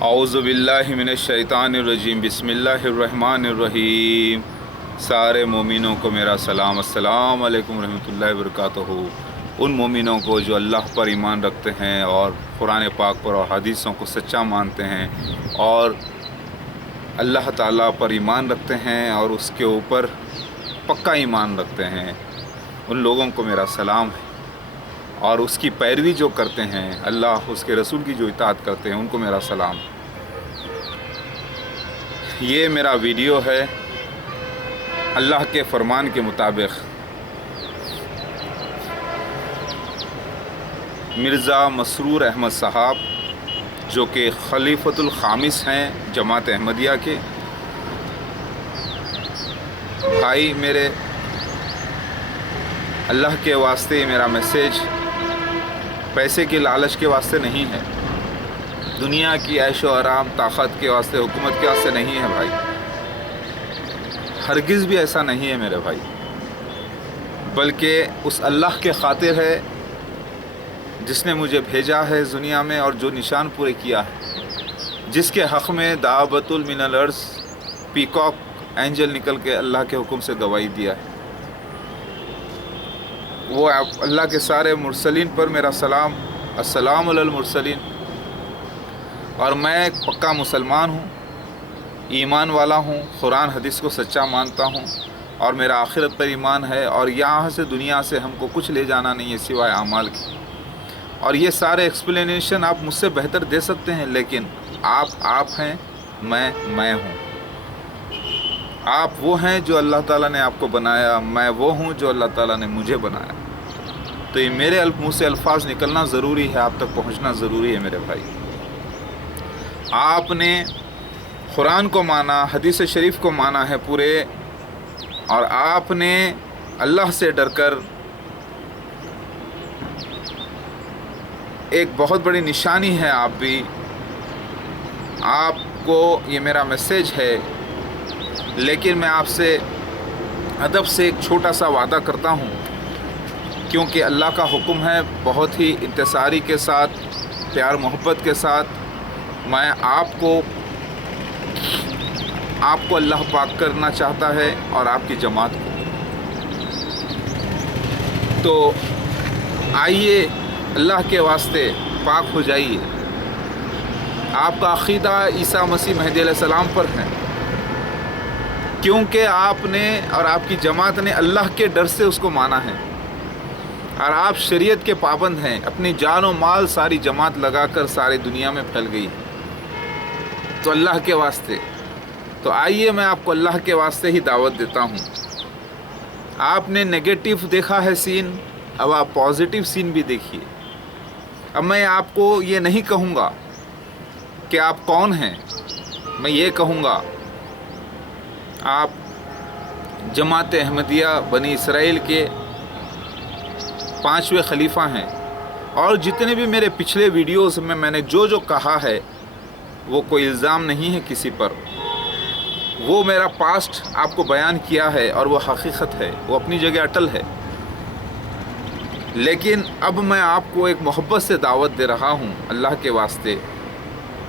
اعوذ باللہ من الشیطان الرجیم، بسم اللہ الرحمن الرحیم۔ سارے مومنوں کو میرا سلام، السلام علیکم ورحمۃ اللہ وبرکاتہ۔ ان مومنوں کو جو اللہ پر ایمان رکھتے ہیں اور قرآن پاک پر اور حدیثوں کو سچا مانتے ہیں اور اللہ تعالیٰ پر ایمان رکھتے ہیں اور اس کے اوپر پکا ایمان رکھتے ہیں، ان لوگوں کو میرا سلام ہے، اور اس کی پیروی جو کرتے ہیں، اللہ اس کے رسول کی جو اطاعت کرتے ہیں، ان کو میرا سلام۔ یہ میرا ویڈیو ہے اللہ کے فرمان کے مطابق مرزا مسرور احمد صاحب، جو کہ خلیفۃ الخامس ہیں جماعت احمدیہ کے بھائی میرے، اللہ کے واسطے میرا میسیج پیسے کے لالچ کے واسطے نہیں ہے، دنیا کی عیش و آرام طاقت کے واسطے، حکومت کے واسطے نہیں ہے بھائی، ہرگز بھی ایسا نہیں ہے میرے بھائی، بلکہ اس اللہ کے خاطر ہے جس نے مجھے بھیجا ہے اس دنیا میں اور جو نشان پورے کیا ہے، جس کے حق میں دابۃ من الارض پیکاک اینجل نکل کے اللہ کے حکم سے گواہی دیا ہے۔ وہ اللہ کے سارے مرسلین پر میرا سلام، السلام علی المرسلین۔ اور میں ایک پکا مسلمان ہوں، ایمان والا ہوں، قرآن حدیث کو سچا مانتا ہوں، اور میرا آخرت پر ایمان ہے، اور یہاں سے دنیا سے ہم کو کچھ لے جانا نہیں ہے سوائے اعمال کی۔ اور یہ سارے ایکسپلینیشن آپ مجھ سے بہتر دے سکتے ہیں، لیکن آپ ہیں، میں ہوں۔ آپ وہ ہیں جو اللہ تعالیٰ نے آپ کو بنایا، میں وہ ہوں جو اللہ تعالیٰ نے مجھے بنایا۔ تو یہ میرے منہ سے الفاظ نکلنا ضروری ہے، آپ تک پہنچنا ضروری ہے میرے بھائی۔ آپ نے قرآن کو مانا، حدیث شریف کو مانا ہے پورے، اور آپ نے اللہ سے ڈر کر ایک بہت بڑی نشانی ہے آپ بھی، آپ کو یہ میرا میسیج ہے، لیکن میں آپ سے ادب سے ایک چھوٹا سا وعدہ کرتا ہوں، کیونکہ اللہ کا حکم ہے، بہت ہی انتصاری کے ساتھ، پیار محبت کے ساتھ میں آپ کو اللہ پاک کرنا چاہتا ہے اور آپ کی جماعت کو۔ تو آئیے اللہ کے واسطے پاک ہو جائیے۔ آپ کا عقیدہ عیسیٰ مسیح مہدی علیہ السلام پر ہے، کیونکہ آپ نے اور آپ کی جماعت نے اللہ کے ڈر سے اس کو مانا ہے، اور آپ شریعت کے پابند ہیں، اپنی جان و مال ساری جماعت لگا کر ساری دنیا میں پھیل گئی ہے۔ تو اللہ کے واسطے، تو آئیے میں آپ کو اللہ کے واسطے ہی دعوت دیتا ہوں۔ آپ نے نگیٹو دیکھا ہے سین، اب آپ پازیٹیو سین بھی دیکھیے۔ اب میں آپ کو یہ نہیں کہوں گا کہ آپ کون ہیں، میں یہ کہوں گا آپ جماعت احمدیہ بنی اسرائیل کے 5ویں خلیفہ ہیں، اور جتنے بھی میرے پچھلے ویڈیوز میں نے جو کہا ہے وہ کوئی الزام نہیں ہے کسی پر، وہ میرا پاسٹ آپ کو بیان کیا ہے اور وہ حقیقت ہے، وہ اپنی جگہ اٹل ہے۔ لیکن اب میں آپ کو ایک محبت سے دعوت دے رہا ہوں اللہ کے واسطے،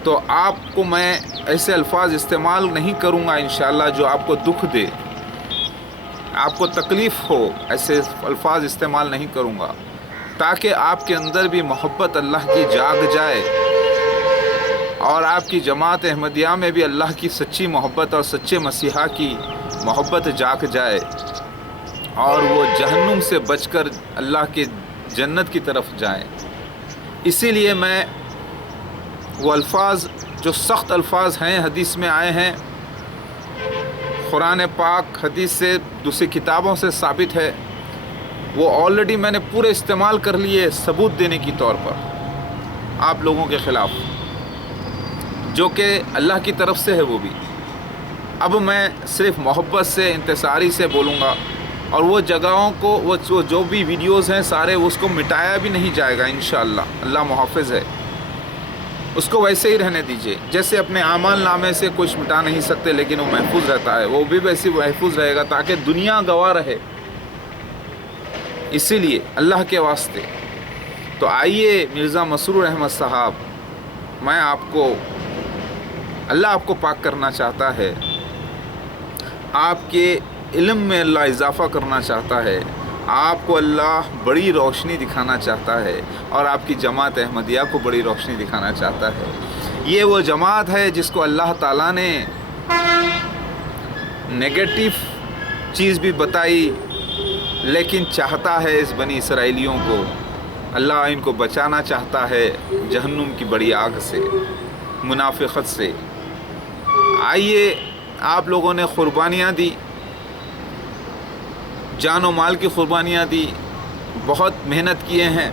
تو آپ کو میں ایسے الفاظ استعمال نہیں کروں گا انشاءاللہ جو آپ کو دکھ دے، آپ کو تکلیف ہو، ایسے الفاظ استعمال نہیں کروں گا، تاکہ آپ کے اندر بھی محبت اللہ کی جاگ جائے، اور آپ کی جماعت احمدیہ میں بھی اللہ کی سچی محبت اور سچے مسیحا کی محبت جاگ جائے، اور وہ جہنم سے بچ کر اللہ کے جنت کی طرف جائیں۔ اسی لیے میں وہ الفاظ جو سخت الفاظ ہیں حدیث میں آئے ہیں، قرآن پاک حدیث سے، دوسری کتابوں سے ثابت ہے، وہ آلریڈی میں نے پورے استعمال کر لیے ثبوت دینے کی طور پر آپ لوگوں کے خلاف، جو کہ اللہ کی طرف سے ہے وہ بھی۔ اب میں صرف محبت سے، انتصاری سے بولوں گا، اور وہ جگہوں کو، وہ جو بھی ویڈیوز ہیں سارے، اس کو مٹایا بھی نہیں جائے گا انشاءاللہ، اللہ محافظ ہے، اس کو ویسے ہی رہنے دیجئے، جیسے اپنے اعمال نامے سے کچھ مٹا نہیں سکتے لیکن وہ محفوظ رہتا ہے، وہ بھی ویسے محفوظ رہے گا تاکہ دنیا گواہ رہے، اسی لیے اللہ کے واسطے۔ تو آئیے مرزا مسرور احمد صاحب، میں آپ کو اللہ آپ کو پاک کرنا چاہتا ہے، آپ کے علم میں اللہ اضافہ کرنا چاہتا ہے، آپ کو اللہ بڑی روشنی دکھانا چاہتا ہے، اور آپ کی جماعت احمدیہ کو بڑی روشنی دکھانا چاہتا ہے۔ یہ وہ جماعت ہے جس کو اللہ تعالیٰ نے نگیٹو چیز بھی بتائی، لیکن چاہتا ہے اس بنی اسرائیلیوں کو، اللہ ان کو بچانا چاہتا ہے جہنم کی بڑی آگ سے، منافقت سے۔ آئیے، آپ لوگوں نے قربانیاں دی، جان و مال کی قربانیاں دی، بہت محنت کیے ہیں،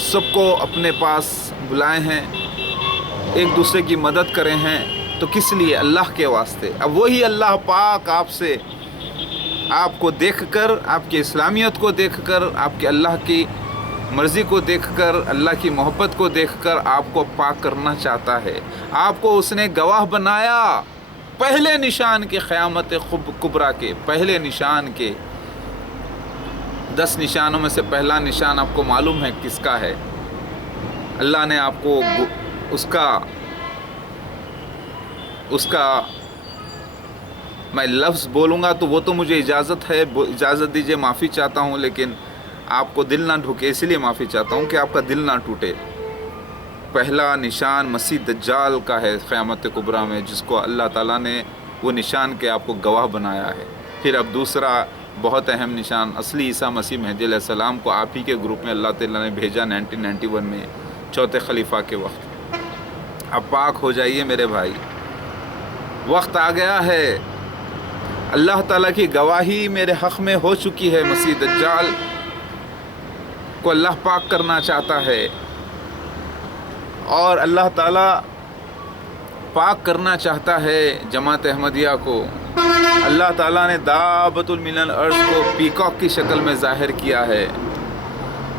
سب کو اپنے پاس بلائے ہیں، ایک دوسرے کی مدد کرے ہیں، تو کس لیے؟ اللہ کے واسطے۔ اب وہی اللہ پاک آپ کو دیکھ کر، آپ کی اسلامیت کو دیکھ کر، آپ کے اللہ کی مرضی کو دیکھ کر، اللہ کی محبت کو دیکھ کر آپ کو پاک کرنا چاہتا ہے۔ آپ کو اس نے گواہ بنایا پہلے نشان کے، قیامت کبریٰ کے پہلے نشان کے 10 نشانوں میں سے پہلا نشان آپ کو معلوم ہے کس کا ہے؟ اللہ نے آپ کو اس کا میں لفظ بولوں گا تو وہ تو مجھے اجازت دیجئے، معافی چاہتا ہوں، لیکن آپ کو دل نہ ڈھکے، اس لیے معافی چاہتا ہوں کہ آپ کا دل نہ ٹوٹے۔ پہلا نشان مسیح دجال کا ہے قیامت کبریٰ میں، جس کو اللہ تعالیٰ نے وہ نشان کے آپ کو گواہ بنایا ہے۔ پھر اب دوسرا بہت اہم نشان، اصلی عیسیٰ مسیح مہدی علیہ السلام کو آپ ہی کے گروپ میں اللہ تعالیٰ نے بھیجا 1991 میں، چوتھے خلیفہ کے وقت۔ اب پاک ہو جائیے میرے بھائی، وقت آ گیا ہے۔ اللہ تعالیٰ کی گواہی میرے حق میں ہو چکی ہے، مسیح دجال کو اللہ پاک کرنا چاہتا ہے، اور اللہ تعالیٰ پاک کرنا چاہتا ہے جماعت احمدیہ کو۔ اللہ تعالیٰ نے دابۃ من الارض کو پیکاک کی شکل میں ظاہر کیا ہے،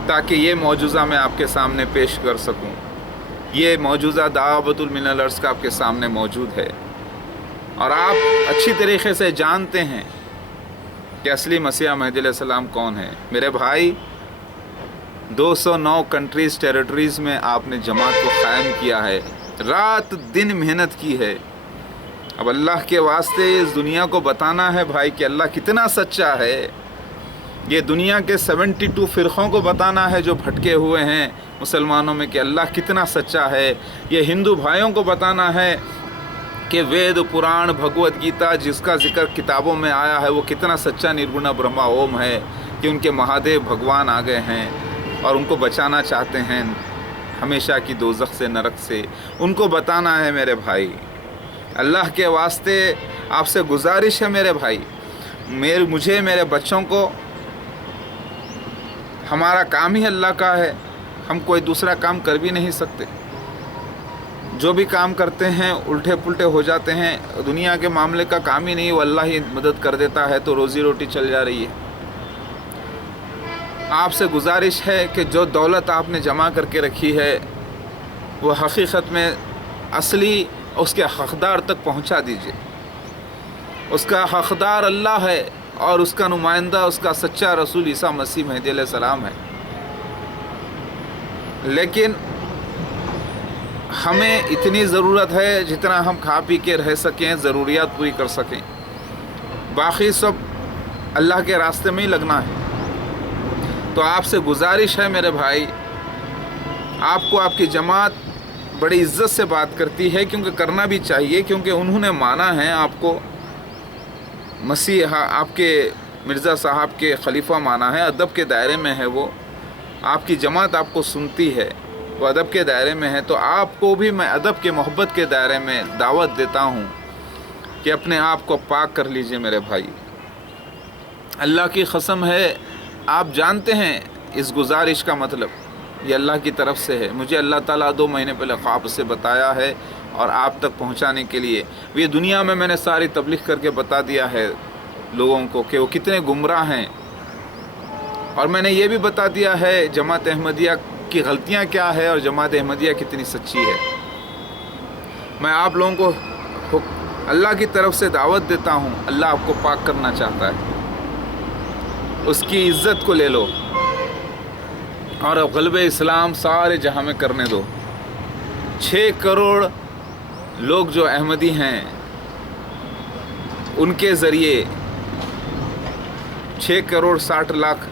تاکہ یہ معجزہ میں آپ کے سامنے پیش کر سکوں۔ یہ معجزہ دابۃ من الارض کا آپ کے سامنے موجود ہے، اور آپ اچھی طریقے سے جانتے ہیں کہ اصلی مسیح مہدی علیہ السلام کون ہے۔ میرے بھائی، 209 کنٹریز ٹیریٹریز میں آپ نے جماعت کو قائم کیا ہے، رات دن محنت کی ہے۔ اب اللہ کے واسطے اس دنیا کو بتانا ہے بھائی کہ اللہ کتنا سچا ہے۔ یہ دنیا کے 72 فرقوں کو بتانا ہے جو بھٹکے ہوئے ہیں مسلمانوں میں، کہ اللہ کتنا سچا ہے۔ یہ ہندو بھائیوں کو بتانا ہے کہ وید، پران، بھگوت گیتا جس کا ذکر کتابوں میں آیا ہے وہ کتنا سچا نرگنا برہما اوم ہے، کہ ان کے مہادیو بھگوان آ گئے ہیں اور ان کو بچانا چاہتے ہیں ہمیشہ کی دوزخ سے، نرک سے۔ ان کو بتانا ہے میرے بھائی۔ اللہ کے واسطے آپ سے گزارش ہے میرے بھائی، مجھے، میرے بچوں کو، ہمارا کام ہی اللہ کا ہے، ہم کوئی دوسرا کام کر بھی نہیں سکتے۔ جو بھی کام کرتے ہیں الٹے پلٹے ہو جاتے ہیں، دنیا کے معاملے کا کام ہی نہیں، وہ اللہ ہی مدد کر دیتا ہے تو روزی روٹی چل جا رہی ہے۔ آپ سے گزارش ہے کہ جو دولت آپ نے جمع کر کے رکھی ہے وہ حقیقت میں اصلی اس کے حقدار تک پہنچا دیجئے۔ اس کا حقدار اللہ ہے، اور اس کا نمائندہ، اس کا سچا رسول عیسیٰ مسیح مہدی علیہ السلام ہے۔ لیکن ہمیں اتنی ضرورت ہے جتنا ہم کھا پی کے رہ سکیں، ضروریات پوری کر سکیں، باقی سب اللہ کے راستے میں ہی لگنا ہے۔ تو آپ سے گزارش ہے میرے بھائی، آپ کو آپ کی جماعت بڑی عزت سے بات کرتی ہے، کیونکہ کرنا بھی چاہیے، کیونکہ انہوں نے مانا ہے آپ کو مسیح، آپ کے مرزا صاحب کے خلیفہ مانا ہے، ادب کے دائرے میں ہے وہ، آپ کی جماعت آپ کو سنتی ہے، وہ ادب کے دائرے میں ہے، تو آپ کو بھی میں ادب کے محبت کے دائرے میں دعوت دیتا ہوں کہ اپنے آپ کو پاک کر لیجئے میرے بھائی۔ اللہ کی قسم ہے، آپ جانتے ہیں اس گزارش کا مطلب، یہ اللہ کی طرف سے ہے۔ مجھے اللہ تعالیٰ 2 مہینے پہلے خواب سے بتایا ہے، اور آپ تک پہنچانے کے لیے یہ دنیا میں نے ساری تبلیغ کر کے بتا دیا ہے لوگوں کو کہ وہ کتنے گمراہ ہیں، اور میں نے یہ بھی بتا دیا ہے جماعت احمدیہ کی غلطیاں کیا ہے اور جماعت احمدیہ کتنی سچی ہے۔ میں آپ لوگوں کو اللہ کی طرف سے دعوت دیتا ہوں، اللہ آپ کو پاک کرنا چاہتا ہے، اس کی عزت کو لے لو، اور غلبہ اسلام سارے جہاں میں کرنے دو۔ 6 کروڑ لوگ جو احمدی ہیں ان کے ذریعے 6 کروڑ 60 لاکھ،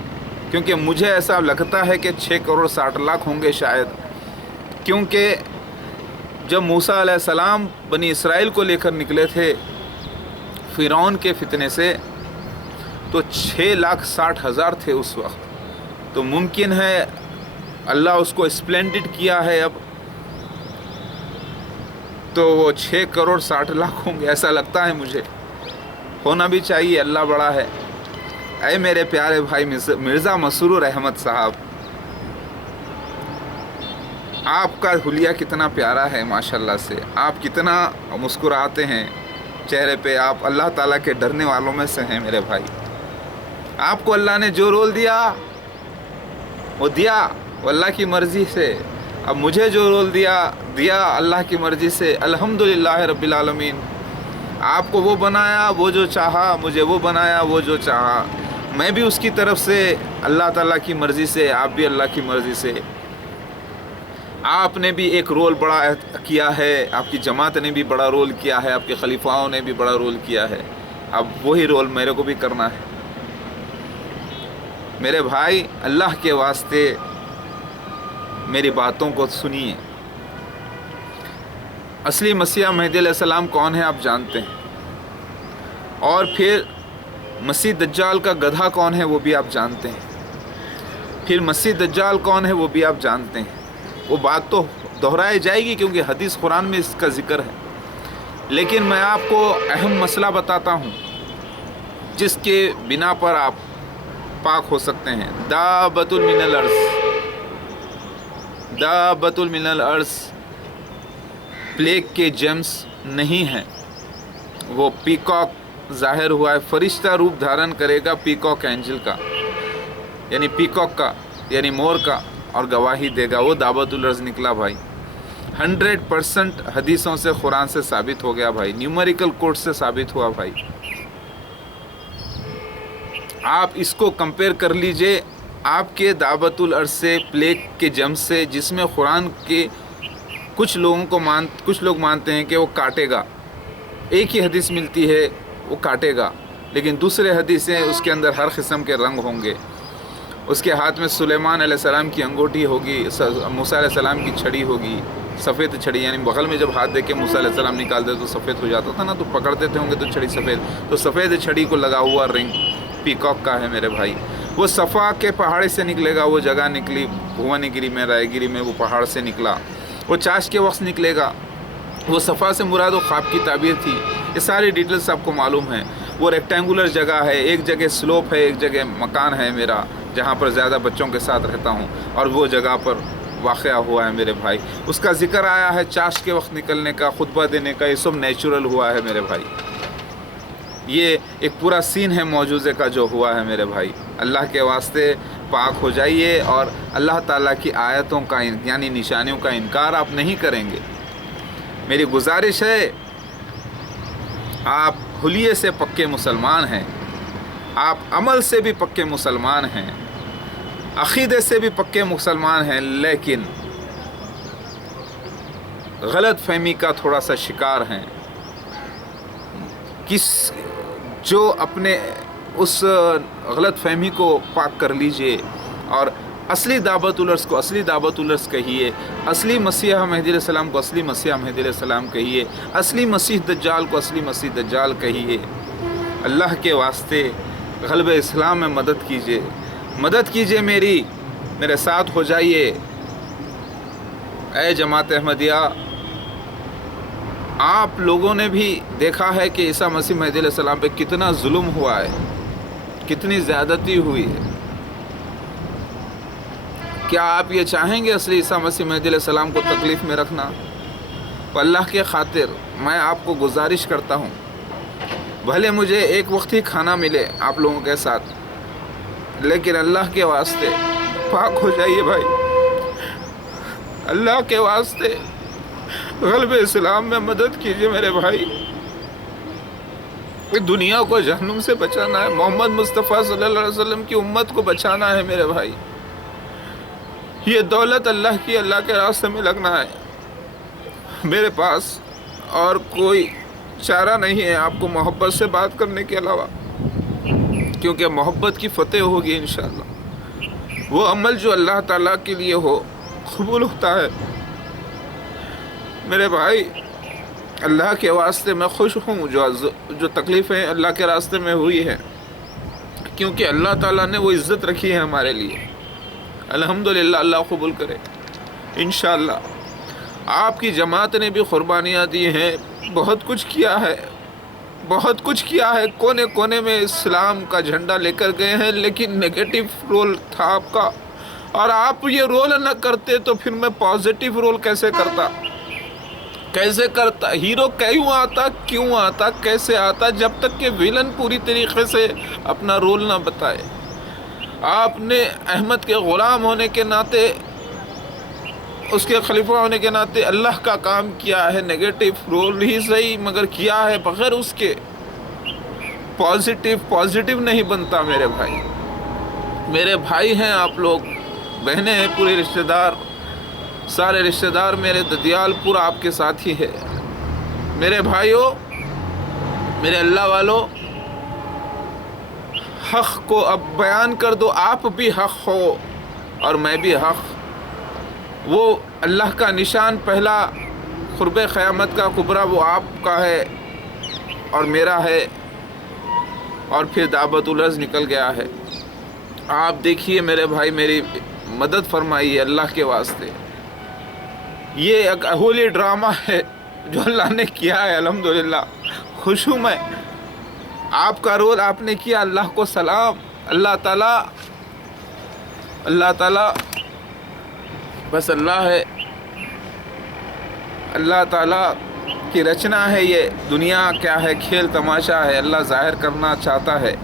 کیونکہ مجھے ایسا لگتا ہے کہ 6 کروڑ 60 لاکھ ہوں گے شاید، کیونکہ جب موسیٰ علیہ السلام بنی اسرائیل کو لے کر نکلے تھے فرعون کے فتنے سے، تو 6,60,000 تھے اس وقت. تو ممکن ہے اللہ اس کو اسپلینڈڈ کیا ہے اب، تو وہ 6 کروڑ 60 لاکھ ہوں گے، ایسا لگتا ہے مجھے. ہونا بھی چاہیے، اللہ بڑا ہے. اے میرے پیارے بھائی مرزا مسرور احمد صاحب، آپ کا حلیہ کتنا پیارا ہے ماشاءاللہ سے، آپ کتنا مسکراتے ہیں چہرے پہ، آپ اللہ تعالیٰ کے ڈرنے والوں میں سے ہیں میرے بھائی. آپ کو اللہ نے جو رول دیا وہ دیا اللہ کی مرضی سے. اب مجھے جو رول دیا اللہ کی مرضی سے. الحمدللہ رب العالمین. آپ کو وہ بنایا وہ جو چاہا، مجھے وہ بنایا وہ جو چاہا. میں بھی اس کی طرف سے اللہ تعالیٰ کی مرضی سے، آپ بھی اللہ کی مرضی سے. آپ نے بھی ایک رول بڑا کیا ہے، آپ کی جماعت نے بھی بڑا رول کیا ہے، آپ کے خلیفاؤں نے بھی بڑا رول کیا ہے. اب وہی رول میرے کو بھی کرنا ہے. میرے بھائی اللہ کے واسطے میری باتوں کو سنیے. اصلی مسیح مہدی علیہ السلام کون ہے آپ جانتے ہیں، اور پھر مسیح دجال کا گدھا کون ہے وہ بھی آپ جانتے ہیں. پھر مسیح دجال کون ہے وہ بھی آپ جانتے ہیں. وہ بات تو دہرائی جائے گی کیونکہ حدیث قرآن میں اس کا ذکر ہے. لیکن میں آپ کو اہم مسئلہ بتاتا ہوں جس کے بنا پر آپ پاک ہو سکتے ہیں. دابۃ من الارض، دابۃ من الارض پلیگ کے جیمز نہیں ہیں. وہ پیکاک ظاہر ہوا ہے، فرشتہ روپ دھارن کرے گا پیکاک اینجل کا، یعنی پیکاک کا، یعنی مور کا، اور گواہی دے گا. وہ دعوت الارض نکلا بھائی. 100% حدیثوں سے قرآن سے ثابت ہو گیا بھائی، نیومیریکل کوڈ سے ثابت ہوا بھائی. آپ اس کو کمپیئر کر لیجئے آپ کے دعوت الارض سے، پلیگ کے جم سے، جس میں قرآن کے کچھ لوگ مانتے ہیں کہ وہ کاٹے گا. ایک ہی حدیث ملتی ہے وہ کاٹے گا، لیکن دوسرے حدیثیں اس کے اندر ہر قسم کے رنگ ہوں گے. اس کے ہاتھ میں سلیمان علیہ السلام کی انگوٹھی ہوگی، موسیٰ علیہ السلام کی چھڑی ہوگی، سفید چھڑی، یعنی بغل میں جب ہاتھ دے کے موسیٰ علیہ السلام نکالتے تو سفید ہو جاتا تھا نا، تو پکڑ دیتے ہوں گے تو چھڑی سفید. تو سفید چھڑی کو لگا ہوا رنگ پیکاک کا ہے میرے بھائی. وہ صفا کے پہاڑ سے نکلے گا. وہ جگہ نکلی بھوانی گری میں، رائے گری میں، وہ پہاڑ سے نکلا. وہ چاش کے وقت نکلے گا. وہ صفا سے مراد و خواب کی تعبیر تھی. یہ ساری ڈیٹیلز آپ کو معلوم ہیں. وہ ریکٹینگولر جگہ ہے، ایک جگہ سلوپ ہے، ایک جگہ مکان ہے میرا جہاں پر زیادہ بچوں کے ساتھ رہتا ہوں، اور وہ جگہ پر واقعہ ہوا ہے میرے بھائی. اس کا ذکر آیا ہے چاش کے وقت نکلنے کا، خطبہ دینے کا. یہ سب نیچرل ہوا ہے میرے بھائی. یہ ایک پورا سین ہے معجزے کا جو ہوا ہے میرے بھائی. اللہ کے واسطے پاک ہو جائیے، اور اللہ تعالیٰ کی آیتوں کا یعنی نشانیوں کا انکار آپ نہیں کریں گے. میری گزارش ہے، آپ حلیے سے پکے مسلمان ہیں، آپ عمل سے بھی پکے مسلمان ہیں، عقیدے سے بھی پکے مسلمان ہیں، لیکن غلط فہمی کا تھوڑا سا شکار ہیں. جو اپنے اس غلط فہمی کو پاک کر لیجئے، اور اصلی دعوت الارض کو اصلی دعوت الارض کہیے، اصلی مسیح مہدی علیہ السلام کو اصلی مسیح مہدی علیہ السلام کہیے، اصلی مسیح دجال کو اصلی مسیح دجال کہیے. اللہ کے واسطے غلب اسلام میں مدد کیجئے میرے ساتھ ہو جائیے. اے جماعت احمدیہ، آپ لوگوں نے بھی دیکھا ہے کہ عیسیٰ مسیح مہدی علیہ السلام پہ کتنا ظلم ہوا ہے، کتنی زیادتی ہوئی ہے. کیا آپ یہ چاہیں گے اصلی عیسیٰ مسیح مہدی علیہ السلام کو تکلیف میں رکھنا؟ تو اللہ کے خاطر میں آپ کو گزارش کرتا ہوں، بھلے مجھے ایک وقت ہی کھانا ملے آپ لوگوں کے ساتھ، لیکن اللہ کے واسطے پاک ہو جائیے بھائی. اللہ کے واسطے غلب اسلام میں مدد کیجئے میرے بھائی. دنیا کو جہنم سے بچانا ہے، محمد مصطفیٰ صلی اللہ علیہ وسلم کی امت کو بچانا ہے میرے بھائی. یہ دولت اللہ کی، اللہ کے راستے میں لگنا ہے. میرے پاس اور کوئی چارہ نہیں ہے آپ کو محبت سے بات کرنے کے علاوہ، کیونکہ محبت کی فتح ہوگی انشاءاللہ۔ وہ عمل جو اللہ تعالیٰ کے لیے ہو قبول ہوتا ہے۔ میرے بھائی، اللہ کے واسطے میں خوش ہوں جو تکلیفیں اللہ کے راستے میں ہوئی ہیں، کیونکہ اللہ تعالیٰ نے وہ عزت رکھی ہے ہمارے لیے۔ الحمدللہ، اللہ قبول کرے انشاءاللہ۔ آپ کی جماعت نے بھی قربانیاں دی ہیں، بہت کچھ کیا ہے، بہت کچھ کیا ہے، کونے کونے میں اسلام کا جھنڈا لے کر گئے ہیں، لیکن نیگیٹو رول تھا آپ کا، اور آپ یہ رول نہ کرتے تو پھر میں پازیٹیو رول کیسے کرتا؟ ہیرو کیوں آتا کیسے آتا، جب تک کہ ویلن پوری طریقے سے اپنا رول نہ بتائے۔ آپ نے احمد کے غلام ہونے کے ناطے، اس کے خلیفہ ہونے کے ناطے اللہ کا کام کیا ہے، نیگیٹو رول ہی صحیح مگر کیا ہے، بغیر اس کے پازیٹیو نہیں بنتا۔ میرے بھائی ہیں آپ لوگ، بہنیں ہیں، پورے رشتہ دار، سارے رشتہ دار میرے ددیال پورا آپ کے ساتھ ہی ہے۔ میرے بھائیوں، میرے اللہ والو، حق کو اب بیان کر دو، آپ بھی حق ہو اور میں بھی حق۔ وہ اللہ کا نشان پہلا قرب قیامت کا کبریٰ وہ آپ کا ہے اور میرا ہے، اور پھر دعوت العرض نکل گیا ہے۔ آپ دیکھیے میرے بھائی، میری مدد فرمائیے اللہ کے واسطے۔ یہ ایک ہولی ڈرامہ ہے جو اللہ نے کیا ہے، الحمدللہ خوش ہوں میں۔ آپ کا رول آپ نے کیا، اللہ کو سلام۔ اللہ تعالیٰ بس اللہ ہے، اللہ تعالیٰ کی رچنا ہے یہ دنیا، کیا ہے، کھیل تماشا ہے، اللہ ظاہر کرنا چاہتا ہے۔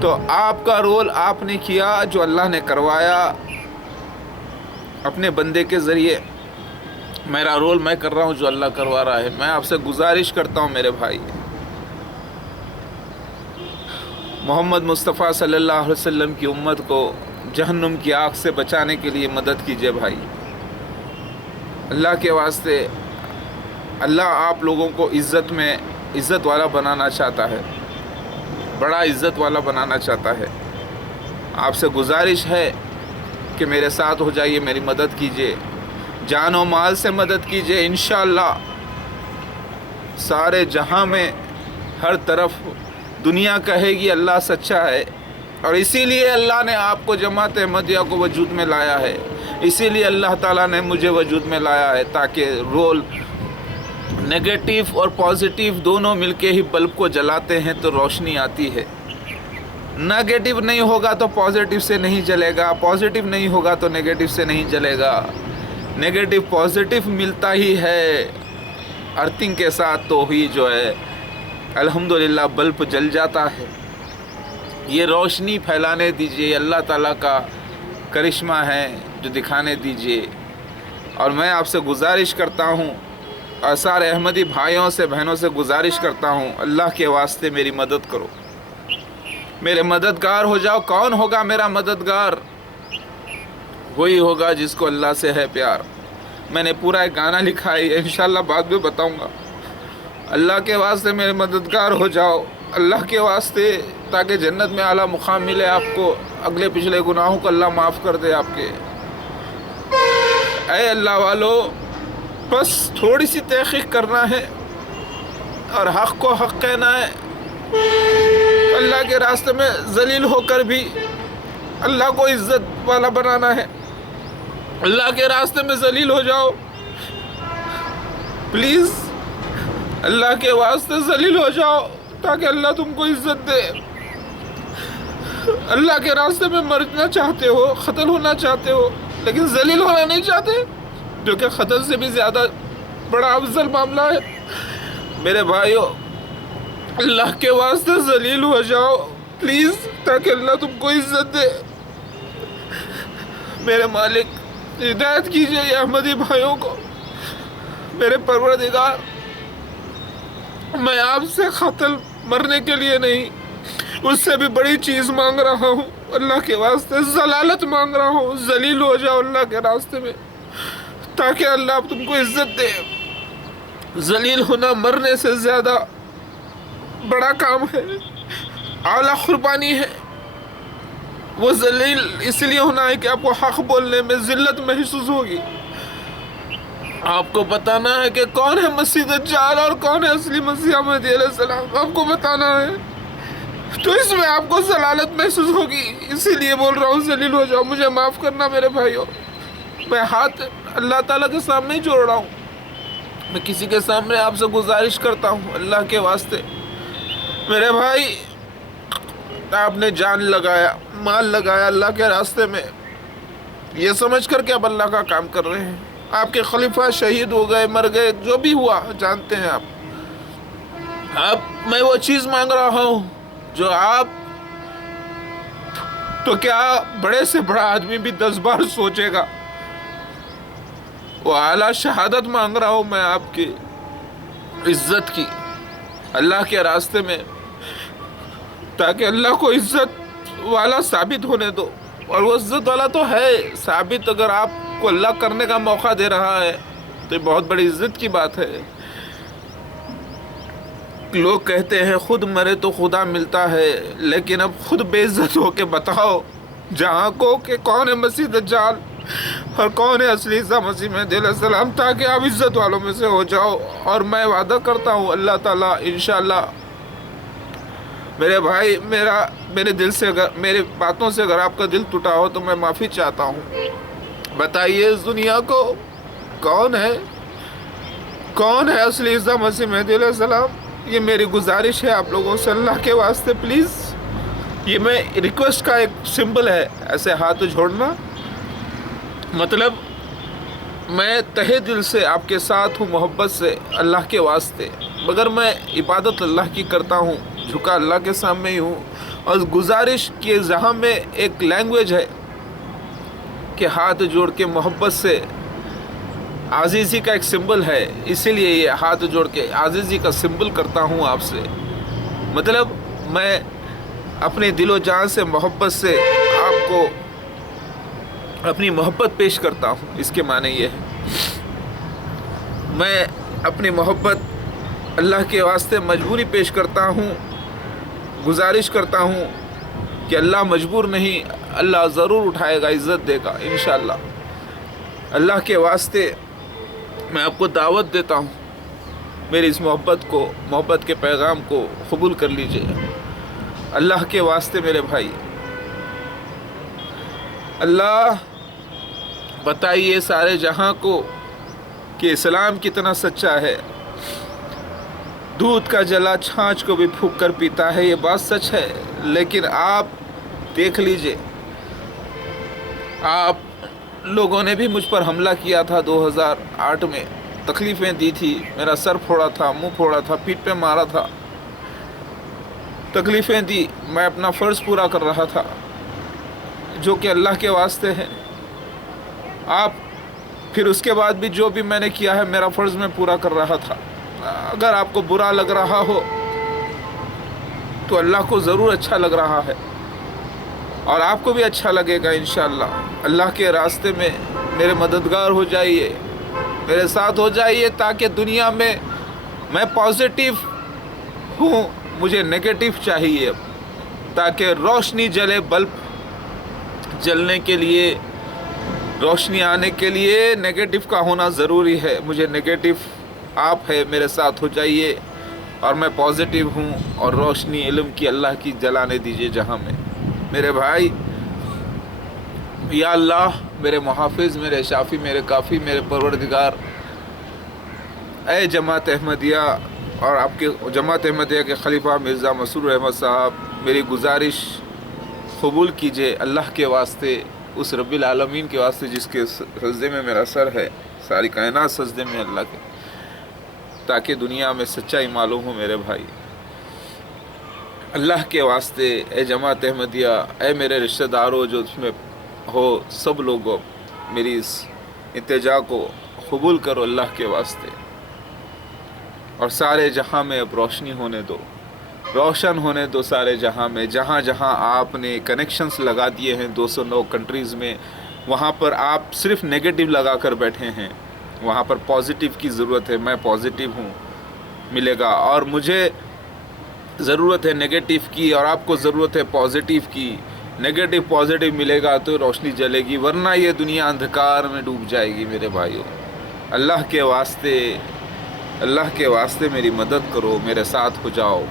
تو آپ کا رول آپ نے کیا جو اللہ نے کروایا اپنے بندے کے ذریعے۔ میرا رول میں کر رہا ہوں جو اللہ کروا رہا ہے۔ میں آپ سے گزارش کرتا ہوں میرے بھائی، محمد مصطفیٰ صلی اللہ علیہ وسلم کی امت کو جہنم کی آگ سے بچانے کے لیے مدد کیجیے بھائی، اللہ کے واسطے۔ اللہ آپ لوگوں کو عزت والا بنانا چاہتا ہے، بڑا عزت والا بنانا چاہتا ہے۔ آپ سے گزارش ہے کہ میرے ساتھ ہو جائیے، میری مدد کیجیے، جان و مال سے مدد کیجیے انشاءاللہ۔ سارے جہاں میں ہر طرف دنیا کہے گی اللہ سچا ہے، اور اسی لیے اللہ نے آپ کو جماعت احمدیہ کو وجود میں لایا ہے، اسی لیے اللہ تعالیٰ نے مجھے وجود میں لایا ہے، تاکہ رول نیگیٹیو اور پازیٹیو دونوں مل کے ہی بلب کو جلاتے ہیں تو روشنی آتی ہے۔ نیگیٹیو نہیں ہوگا تو پازیٹیو سے نہیں جلے گا، پازیٹیو نہیں ہوگا تو نیگیٹیو سے نہیں جلے گا۔ نیگیٹیو پازیٹیو ملتا ہی ہے ارتھنگ کے ساتھ، تو ہی جو ہے الحمدللہ بلب جل جاتا ہے۔ یہ روشنی پھیلانے دیجیے، اللہ تعالیٰ کا کرشمہ ہے جو دکھانے دیجیے۔ اور میں آپ سے گزارش کرتا ہوں، اور سارے احمدی بھائیوں سے بہنوں سے گزارش کرتا ہوں، اللہ کے واسطے میری مدد کرو، میرے مددگار ہو جاؤ۔ کون ہوگا میرا مددگار؟ وہی ہوگا جس کو اللہ سے ہے پیار۔ میں نے پورا ایک گانا لکھا ہے، انشاءاللہ بعد میں بتاؤں گا۔ اللہ کے واسطے میرے مددگار ہو جاؤ، اللہ کے واسطے، تاکہ جنت میں اعلیٰ مقام ملے آپ کو، اگلے پچھلے گناہوں کو اللہ معاف کر دے آپ کے۔ اے اللہ والو، بس تھوڑی سی تحقیق کرنا ہے اور حق کو حق کہنا ہے۔ اللہ کے راستے میں ذلیل ہو کر بھی اللہ کو عزت والا بنانا ہے۔ اللہ کے راستے میں ذلیل ہو جاؤ پلیز، اللہ کے واسطے ذلیل ہو جاؤ تاکہ اللہ تم کو عزت دے۔ اللہ کے راستے میں مرنا چاہتے ہو، قتل ہونا چاہتے ہو، لیکن ذلیل ہونا نہیں چاہتے، جو کہ قتل سے بھی زیادہ بڑا افضل معاملہ ہے۔ میرے بھائیو، اللہ کے واسطے ذلیل ہو جاؤ پلیز، تاکہ اللہ تم کو عزت دے۔ میرے مالک، ہدایت کیجیے یہ احمدی بھائیوں کو۔ میرے پروردگار، میں آپ سے قتل مرنے کے لیے نہیں، اس سے بھی بڑی چیز مانگ رہا ہوں، اللہ کے واسطے ضلالت مانگ رہا ہوں۔ ذلیل ہو جاؤ اللہ کے راستے میں، تاکہ اللہ تم کو عزت دے۔ ذلیل ہونا مرنے سے زیادہ بڑا کام ہے، اعلیٰ قربانی ہے۔ وہ ذلیل اس لیے ہونا ہے کہ آپ کو حق بولنے میں ذلت محسوس ہوگی، آپ کو بتانا ہے کہ کون ہے مسیح دجال اور کون ہے اصلی مسیح احمد علیہ السلام، آپ کو بتانا ہے، تو اس میں آپ کو ذلالت محسوس ہوگی، اسی لیے بول رہا ہوں ذلیل ہو جاؤ۔ مجھے معاف کرنا میرے بھائیوں، میں ہاتھ اللہ تعالیٰ کے سامنے ہی جوڑ رہا ہوں، میں کسی کے سامنے آپ سے گزارش کرتا ہوں اللہ کے واسطے، میرے بھائی آپ نے جان لگایا، مال لگایا اللہ کے راستے میں، یہ سمجھ کر کہ اب اللہ کا کام کر رہے ہیں، آپ کے خلیفہ شہید ہو گئے، مر گئے، جو بھی ہوا جانتے ہیں آپ، اب میں وہ چیز مانگ رہا ہوں جو آپ، تو کیا بڑے سے بڑا آدمی بھی 10 بار سوچے گا، وہ اعلیٰ شہادت مانگ رہا ہوں میں آپ کی عزت کی اللہ کے راستے میں، تاکہ اللہ کو عزت والا ثابت ہونے دو، اور وہ عزت والا تو ہے ثابت، اگر آپ کو اللہ کرنے کا موقع دے رہا ہے تو یہ بہت بڑی عزت کی بات ہے۔ لوگ کہتے ہیں خود مرے تو خدا ملتا ہے، لیکن اب خود بے عزت ہو کے بتاؤ جہاں کو کہ کون ہے مسیح دجال اور کون ہے اصلی عیسیٰ مسیح مہدی علیہ السلام، تاکہ آپ عزت والوں میں سے ہو جاؤ۔ اور میں وعدہ کرتا ہوں اللہ تعالیٰ انشاءاللہ، میرے بھائی میرے دل سے میری باتوں سے اگر آپ کا دل ٹوٹا ہو تو میں معافی چاہتا ہوں۔ بتائیے اس دنیا کو کون ہے اصلی عیسیٰ مسیح مہدی علیہ السلام؟ یہ میری گزارش ہے آپ لوگوں سے اللہ کے واسطے، پلیز، یہ میں ریکویسٹ کا ایک سمبل ہے، ایسے ہاتھ جوڑنا، مطلب میں تہہ دل سے آپ کے ساتھ ہوں، محبت سے اللہ کے واسطے، مگر میں عبادت اللہ کی کرتا ہوں، جھکا اللہ کے سامنے ہی ہوں، اور گزارش کہ جہاں میں ایک لینگویج ہے کہ ہاتھ جوڑ کے محبت سے، عاجزی کا ایک سمبل ہے، اسی لیے یہ ہاتھ جوڑ کے عاجزی کا سمبل کرتا ہوں آپ سے، مطلب میں اپنے دل و جان سے محبت سے آپ کو اپنی محبت پیش کرتا ہوں، اس کے معنی یہ ہے میں اپنی محبت اللہ کے واسطے مجبوری پیش کرتا ہوں، گزارش کرتا ہوں کہ اللہ مجبور نہیں، اللہ ضرور اٹھائے گا، عزت دے گا انشاءاللہ۔ اللہ کے واسطے میں آپ کو دعوت دیتا ہوں، میری اس محبت کے پیغام کو قبول کر لیجئے اللہ کے واسطے میرے بھائی۔ اللہ بتائیے سارے جہاں کو کہ اسلام کتنا سچا ہے، دودھ کا جلا چھاچھ کو بھی پھونک کر پیتا ہے، یہ بات سچ ہے، لیکن آپ دیکھ لیجئے، آپ لوگوں نے بھی مجھ پر حملہ کیا تھا 2008 میں، تکلیفیں دی تھی، میرا سر پھوڑا تھا، منہ پھوڑا تھا، پیٹھ پہ مارا تھا، تکلیفیں دی، میں اپنا فرض پورا کر رہا تھا جو کہ اللہ کے واسطے ہے، آپ پھر اس کے بعد بھی جو بھی میں نے کیا ہے میرا فرض میں پورا کر رہا تھا، اگر آپ کو برا لگ رہا ہو تو اللہ کو ضرور اچھا لگ رہا ہے، اور آپ کو بھی اچھا لگے گا انشاءاللہ۔ اللہ کے راستے میں میرے مددگار ہو جائیے، میرے ساتھ ہو جائیے، تاکہ دنیا میں پازیٹیو ہوں، مجھے نیگیٹو چاہیے، تاکہ روشنی جلے، بلب جلنے کے لیے، روشنی آنے کے لیے نیگیٹو کا ہونا ضروری ہے، مجھے نیگیٹو آپ ہے، میرے ساتھ ہو جائیے، اور میں پازیٹیو ہوں، اور روشنی علم کی اللہ کی جلانے دیجئے جہاں میں، میرے بھائی۔ یا اللہ میرے محافظ، میرے شافی، میرے کافی، میرے پروردگار، اے جماعت احمدیہ اور آپ کے جماعت احمدیہ کے خلیفہ مرزا مسرور احمد صاحب، میری گزارش قبول کیجئے اللہ کے واسطے، اس رب العالمین کے واسطے جس کے سجدے میں میرا سر ہے، ساری کائنات سجدے میں اللہ کے، تاکہ دنیا میں سچائی معلوم ہو میرے بھائی، اللہ کے واسطے۔ اے جماعت احمدیہ، اے میرے رشتہ داروں جو اس میں ہو، سب لوگوں میری اس التجا کو قبول کرو اللہ کے واسطے، اور سارے جہاں میں اب روشنی ہونے دو، روشن ہونے دو سارے جہاں میں، جہاں جہاں آپ نے کنیکشنز لگا دیے ہیں 209 کنٹریز میں، وہاں پر آپ صرف نیگیٹو لگا کر بیٹھے ہیں، وہاں پر پازیٹیو کی ضرورت ہے، میں پازیٹیو ہوں، ملے گا. اور مجھے ضرورت ہے نگیٹیو کی اور آپ کو ضرورت ہے پازیٹیو کی. نگیٹیو پازیٹیو ملے گا تو روشنی جلے گی، ورنہ یہ دنیا اندھکار میں ڈوب جائے گی. میرے بھائیوں، اللہ کے واسطے میری مدد کرو، میرے ساتھ ہو جاؤ.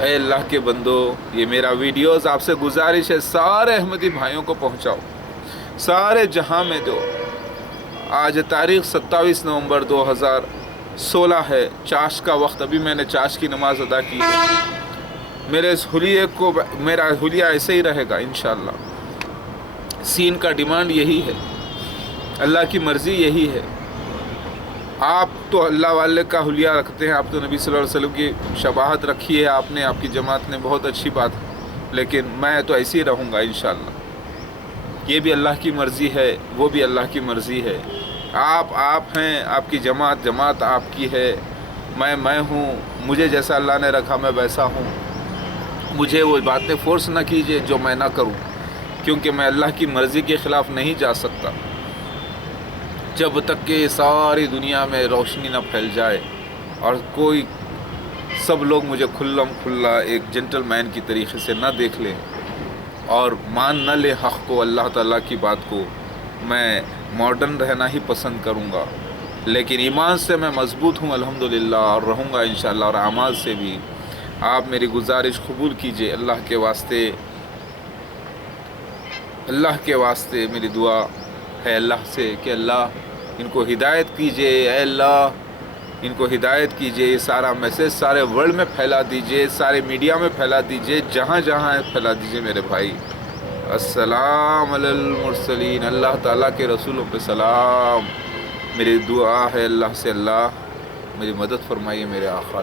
اے اللہ کے بندو، یہ میرا ویڈیوز آپ سے گزارش ہے، سارے احمدی بھائیوں کو پہنچاؤ، سارے جہاں میں دو. آج تاریخ 27 نومبر 2016 ہے، چاش کا وقت. ابھی میں نے چاش کی نماز ادا کی ہے. میرا حلیہ ایسے ہی رہے گا انشاءاللہ. سین کا ڈیمانڈ یہی ہے، اللہ کی مرضی یہی ہے. آپ تو اللہ والے کا حلیہ رکھتے ہیں، آپ تو نبی صلی اللہ علیہ وسلم کی شباہت رکھی ہے آپ نے، آپ کی جماعت نے، بہت اچھی بات ہے. لیکن میں تو ایسے ہی رہوں گا انشاءاللہ. یہ بھی اللہ کی مرضی ہے، وہ بھی اللہ کی مرضی ہے. آپ ہیں، آپ کی جماعت آپ کی ہے، میں ہوں. مجھے جیسا اللہ نے رکھا میں ویسا ہوں. مجھے وہ باتیں فورس نہ کیجئے جو میں نہ کروں، کیونکہ میں اللہ کی مرضی کے خلاف نہیں جا سکتا جب تک کہ ساری دنیا میں روشنی نہ پھیل جائے اور سب لوگ مجھے کھلا ایک جنٹل مین کی طریقے سے نہ دیکھ لیں اور مان نہ لے حق کو، اللہ تعالیٰ کی بات کو. میں ماڈرن رہنا ہی پسند کروں گا، لیکن ایمان سے میں مضبوط ہوں الحمدللہ، اور رہوں گا انشاءاللہ، اور اعمال سے بھی. آپ میری گزارش قبول کیجئے، اللہ کے واسطے میری دعا ہے اللہ سے کہ اللہ ان کو ہدایت کیجئے. اے اللہ ان کو ہدایت کیجئے. یہ سارا میسیج سارے ورلڈ میں پھیلا دیجئے، سارے میڈیا میں پھیلا دیجئے، جہاں ہے پھیلا دیجئے میرے بھائی. السلام علی المرسلین. اللہ تعالیٰ کے رسولوں پہ سلام. میری دعا ہے اللہ سے، اللہ میری مدد فرمائیے میرے آقا.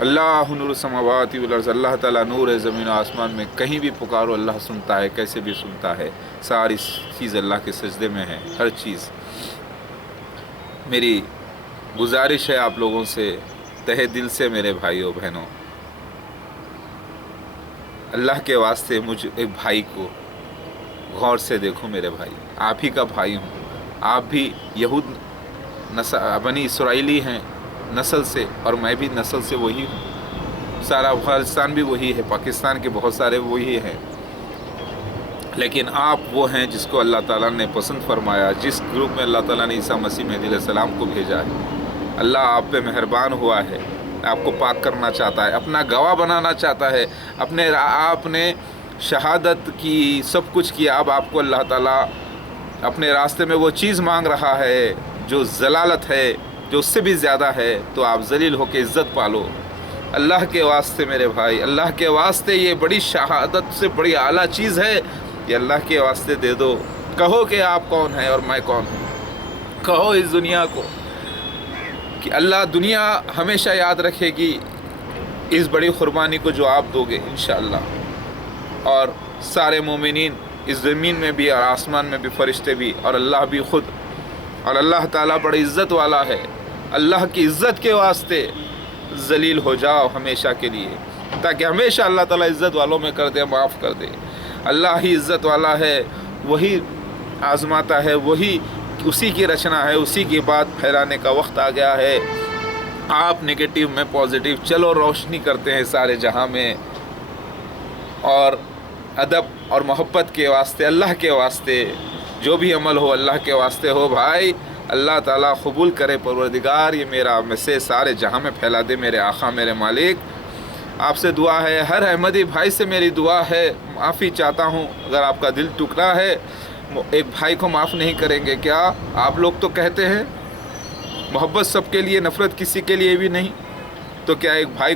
اللہ نور السماوات والارض. اللہ تعالیٰ نور ہے زمین و آسمان میں. کہیں بھی پکارو اللہ سنتا ہے، کیسے بھی سنتا ہے. ساری چیز اللہ کے سجدے میں ہے، ہر چیز. میری گزارش ہے آپ لوگوں سے تہہ دل سے میرے بھائیوں بہنوں، اللہ کے واسطے مجھ ایک بھائی کو غور سے دیکھو میرے بھائی. آپ ہی کا بھائی ہوں. آپ بھی یہود بنی اسرائیلی ہیں نسل سے، اور میں بھی نسل سے وہی ہوں. سارا افغانستان بھی وہی ہے، پاکستان کے بہت سارے وہی ہیں. لیکن آپ وہ ہیں جس کو اللہ تعالیٰ نے پسند فرمایا، جس گروپ میں اللہ تعالیٰ نے عیسیٰ مسیح مہدی علیہ السلام کو بھیجا ہے. اللہ آپ پہ مہربان ہوا ہے، آپ کو پاک کرنا چاہتا ہے، اپنا گواہ بنانا چاہتا ہے. آپ نے شہادت کی، سب کچھ کیا. اب آپ کو اللہ تعالیٰ اپنے راستے میں وہ چیز مانگ رہا ہے جو ضلالت ہے، جو اس سے بھی زیادہ ہے. تو آپ ذلیل ہو کے عزت پالو. اللہ کے واسطے میرے بھائی، اللہ کے واسطے یہ بڑی شہادت سے بڑی اعلیٰ چیز ہے. یہ اللہ کے واسطے دے دو. کہو کہ آپ کون ہیں اور میں کون ہوں. کہو اس دنیا کو کہ اللہ دنیا ہمیشہ یاد رکھے گی اس بڑی قربانی کو جو آپ دو گے انشاءاللہ. اور سارے مومنین اس زمین میں بھی اور آسمان میں بھی، فرشتے بھی اور اللہ بھی خود. اور اللہ تعالیٰ بڑی عزت والا ہے. اللہ کی عزت کے واسطے ذلیل ہو جاؤ ہمیشہ کے لیے، تاکہ ہمیشہ اللہ تعالیٰ عزت والوں میں کر دے، معاف کر دے. اللہ ہی عزت والا ہے، وہی آزماتا ہے، وہی اسی کی رچنا ہے، اسی کی بات پھیلانے کا وقت آ گیا ہے. آپ نگیٹیو میں پازیٹیو، چلو روشنی کرتے ہیں سارے جہاں میں. اور ادب اور محبت کے واسطے، اللہ کے واسطے جو بھی عمل ہو اللہ کے واسطے ہو بھائی. اللہ تعالیٰ قبول کرے. پروردگار یہ میرا میسیج سارے جہاں میں پھیلا دے میرے آقا میرے مالک. آپ سے دعا ہے، ہر احمدی بھائی سے میری دعا ہے. معافی چاہتا ہوں اگر آپ کا دل ٹکڑا ہے. ایک بھائی کو معاف نہیں کریں گے کیا؟ آپ لوگ تو کہتے ہیں محبت سب کے لیے، نفرت کسی کے لیے بھی نہیں. تو کیا ایک بھائی